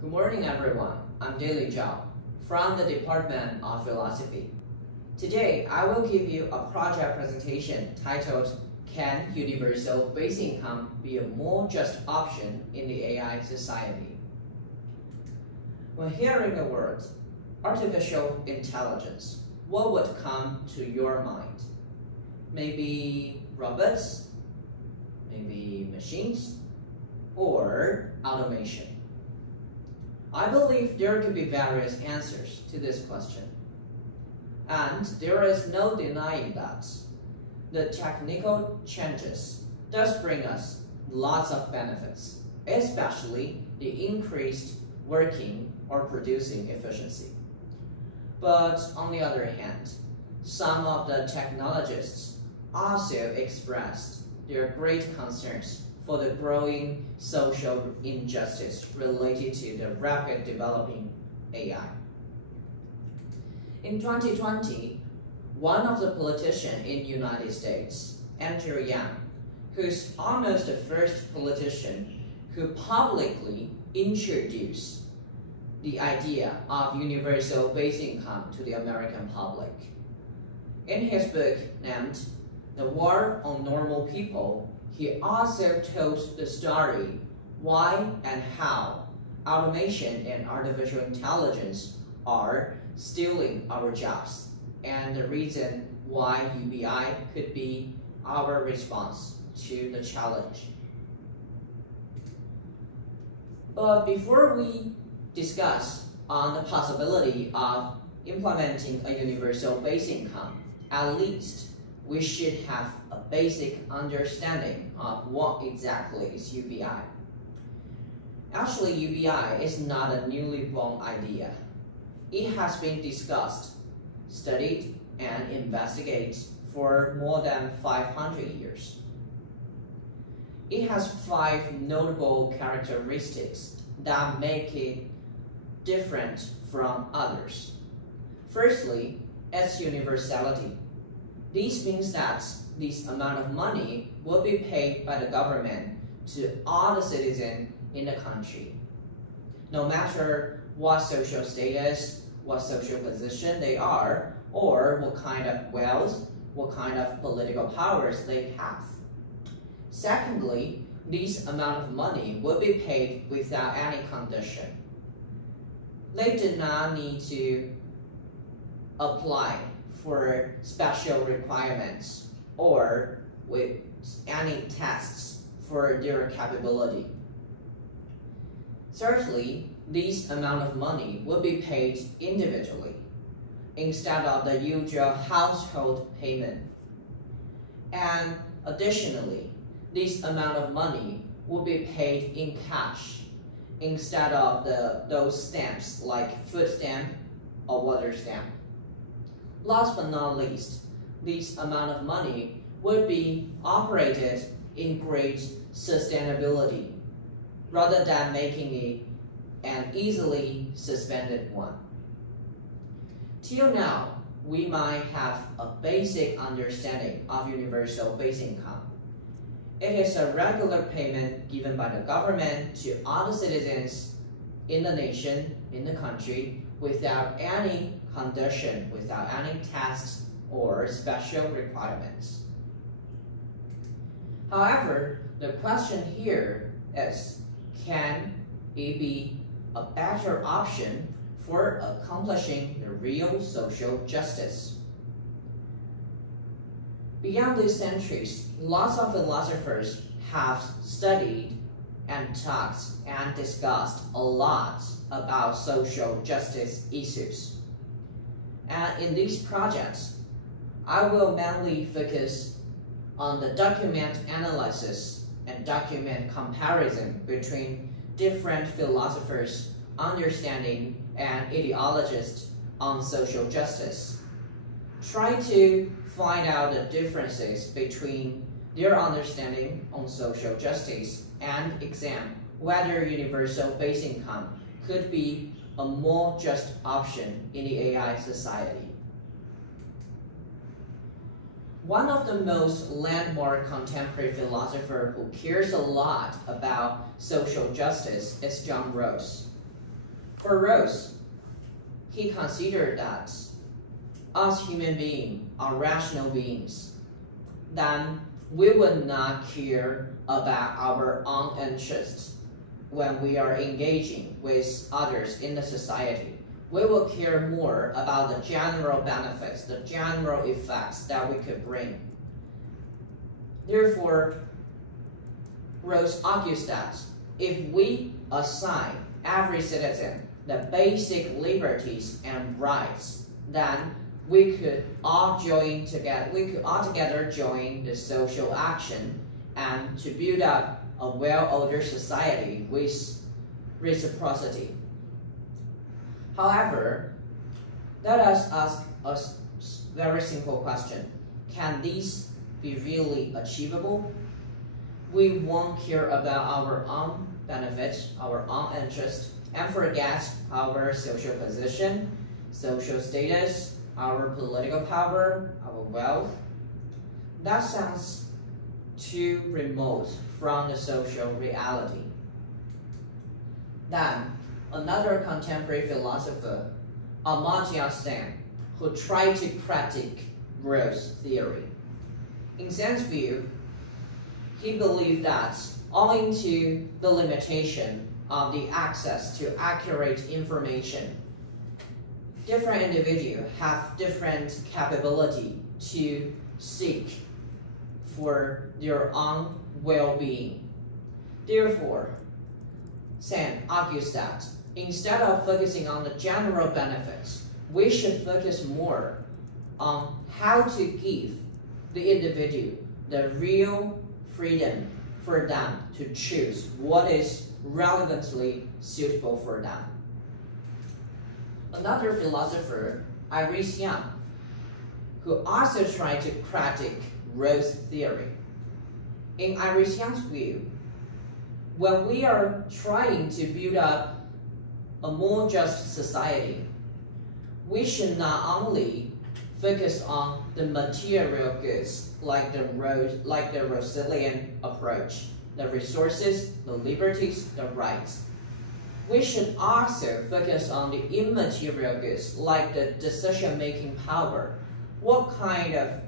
Good morning, everyone. I'm Daily Zhao from the Department of Philosophy. Today, I will give you a project presentation titled, Can Universal Basic Income be a more just option in the AI society? When hearing the word artificial intelligence, what would come to your mind? Maybe robots, maybe machines, or automation. I believe there could be various answers to this question. And there is no denying that the technical changes does bring us lots of benefits, especially the increased working or producing efficiency. But on the other hand, some of the technologists also expressed their great concerns for the growing social injustice related to the rapid developing AI. In 2020, one of the politicians in the United States, Andrew Yang, who's almost the first politician who publicly introduced the idea of universal basic income to the American public. In his book named The War on Normal People, he also told the story why and how automation and artificial intelligence are stealing our jobs, and the reason why UBI could be our response to the challenge. But before we discuss on the possibility of implementing a universal basic income, at least we should have a basic understanding of what exactly is UBI. Actually, UBI is not a newly born idea. It has been discussed, studied, and investigated for more than 500 years. It has 5 notable characteristics that make it different from others. Firstly, its universality. This means that this amount of money will be paid by the government to all the citizens in the country, no matter what social status, what social position they are, or what kind of wealth, what kind of political powers they have. Secondly, this amount of money will be paid without any condition. They did not need to apply for special requirements or with any tests for their capability. Thirdly, this amount of money will be paid individually instead of the usual household payment. And additionally, this amount of money will be paid in cash instead of those stamps like food stamp or water stamp. Last but not least, this amount of money would be operated in great sustainability rather than making it an easily suspended one. Till now, we might have a basic understanding of universal basic income. It is a regular payment given by the government to all the citizens in the nation, in the country, without any condition, without any tests or special requirements. However, the question here is, can it be a better option for accomplishing the real social justice? Beyond these centuries, lots of philosophers have studied and talked and discussed a lot about social justice issues. And in these projects, I will mainly focus on the document analysis and document comparison between different philosophers' understanding and ideologists on social justice. Try to find out the differences between their understanding on social justice and examine whether universal basic income could be a more just option in the AI society. One of the most landmark contemporary philosophers who cares a lot about social justice is John Rawls. For Rose, he considered that us human beings are rational beings, then we would not care about our own interests when we are engaging with others in the society. We will care more about the general benefits, the general effects that we could bring. Therefore, Rose argues that if we assign every citizen the basic liberties and rights, then we could all together join the social action and to build up a well-ordered society with reciprocity. However, let us ask a very simple question. Can these be really achievable? We won't care about our own benefits, our own interests, and forget our social position, social status, our political power, our wealth. That sounds too remote from the social reality. Then, another contemporary philosopher, Amartya Sen, who tried to critique Rose's theory. In Sen's view, he believed that owing to the limitation of the access to accurate information, different individuals have different capability to seek for their own well-being. Therefore, Sen argues that instead of focusing on the general benefits, we should focus more on how to give the individual the real freedom for them to choose what is relevantly suitable for them. Another philosopher, Iris Young, who also tried to critique Rose's theory. In Iris Young's view, when we are trying to build up a more just society, we should not only focus on the material goods like the Roselian approach, the resources, the liberties, the rights. We should also focus on the immaterial goods like the decision-making power. What kind of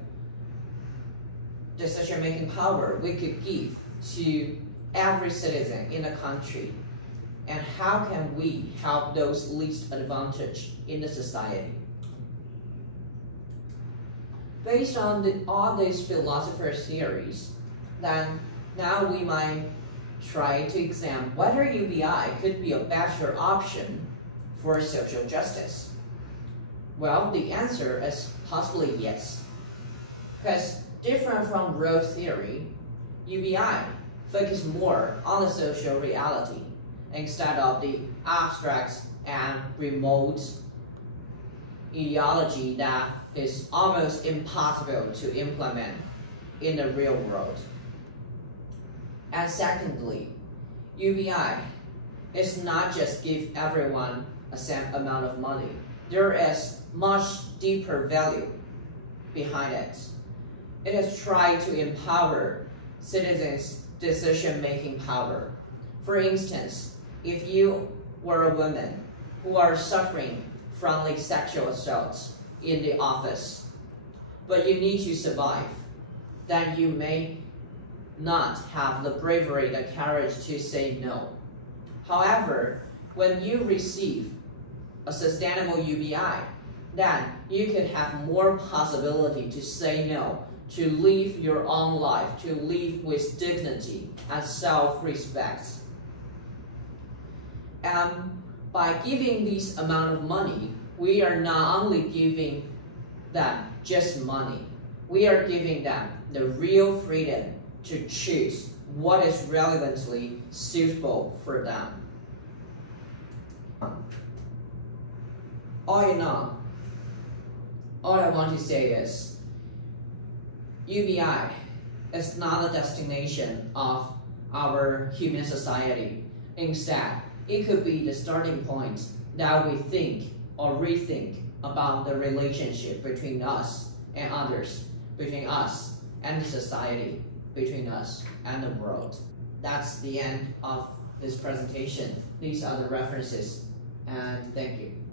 decision-making power we could give to every citizen in the country, and how can we help those least advantaged in the society? Based on all these philosophers' theories, then now we might try to examine whether UBI could be a better option for social justice. Well, the answer is possibly yes. Because different from Rose's theory, UBI focus more on the social reality instead of the abstract and remote ideology that is almost impossible to implement in the real world. And secondly, UBI is not just give everyone a same amount of money. There is much deeper value behind it. It has tried to empower citizens' decision-making power. For instance, if you were a woman who are suffering from sexual assault in the office, but you need to survive, then you may not have the bravery, the courage to say no. However, when you receive a sustainable UBI, then you could have more possibility to say no, to live your own life, to live with dignity and self-respect. And by giving this amount of money, we are not only giving them just money, we are giving them the real freedom to choose what is relevantly suitable for them. All in all I want to say is, UBI is not a destination of our human society. Instead, it could be the starting point that we think or rethink about the relationship between us and others, between us and the society, between us and the world. That's the end of this presentation. These are the references. and thank you.